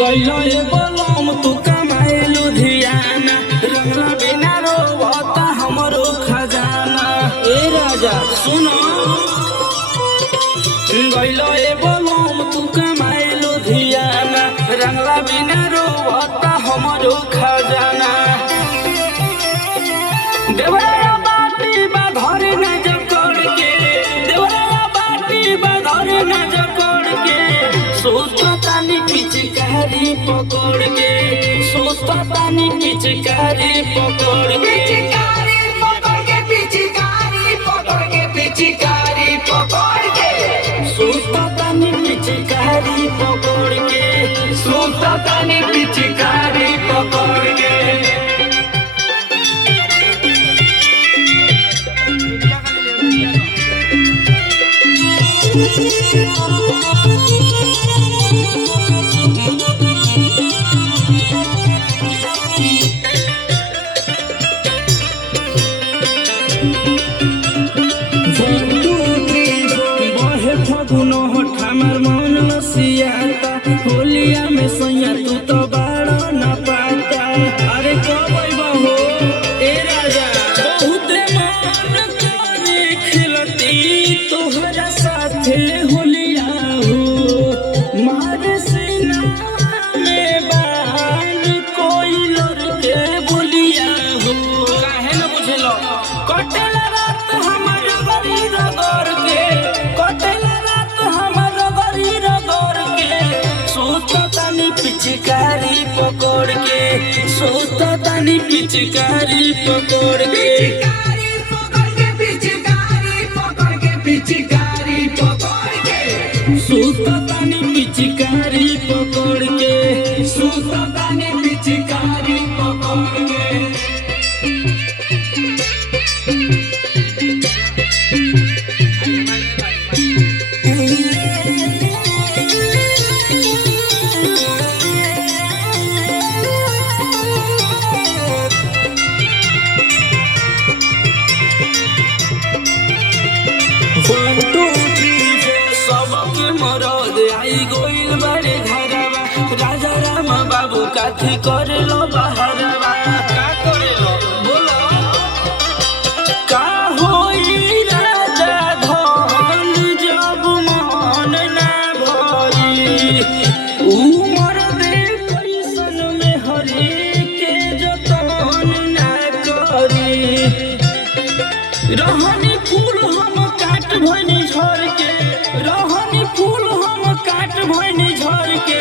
गइलो ए बलम तू कमाए लुधियाना, रंगला बिना रोवता हमरो खजाना। ए राजा सुनो, गइलो ए बलम तू कमाए लुधियाना, रंगला बिना रोवता हमरो खजाना। देवरा बाटी बा धरे न जकड़ के, देवरा बाटी बा धरे न जकड़ के, सोचतानी पिचकारी पकड़ के, सोचतानी पिचकारी पकड़ के, पिचकारी पकड़ के, पिचकारी पकड़ के, पिचकारी पकड़ के, सोचतानी पिचकारी पकड़ के, सोचतानी पिचकारी पकड़ के। बहे फगुनो हमार मन लसियाता, होलिया में सैया तू तो बाड़ा न पाता। अरे कब अइबा हो ए राजा, बहुते मन करे खेलती तोहरा साथे होलिया हो। मारे सीना में बाल कोई लड़के बोलिया हो। काहे न बुझलो, कटेला रात हमर गरी रगड़ के, कटेला रात हमर गरी रगड़ के, सोचतानी पिचकारी पकड़ के, सोचतानी पिचकारी पकड़ के, पिचकारी पकड़ के, पिचकारी पकड़ के, पिचकारी पकड़ के, सोचतानी पिचकारी पकड़ के, सोचतानी पिचकारी पकड़ के। सबके मरद आई गोइल बड़े घरवा, राजा राम बाबू काथी करे लो बहरवा। का करे लो बोलो, का होई राजा धन जब मन ना भरी, उमर दे कैसन में हरी के जतन ना करी। रहनी फूल हम काट भइनी झर के, रहनी फूल हम काट भइनी झर के,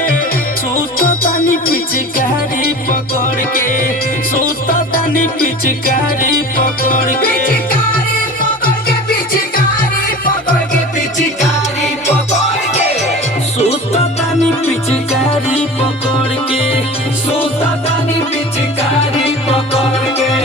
सोचतानी पिचकारी पकड़ के, सोचतानी पिचकारी पकड़ के, पिचकारी पकड़ के, पिचकारी पकड़ के, पिचकारी पकड़ के, सोचतानी पिचकारी पकड़ के, सोचतानी पिचकारी पकड़ के।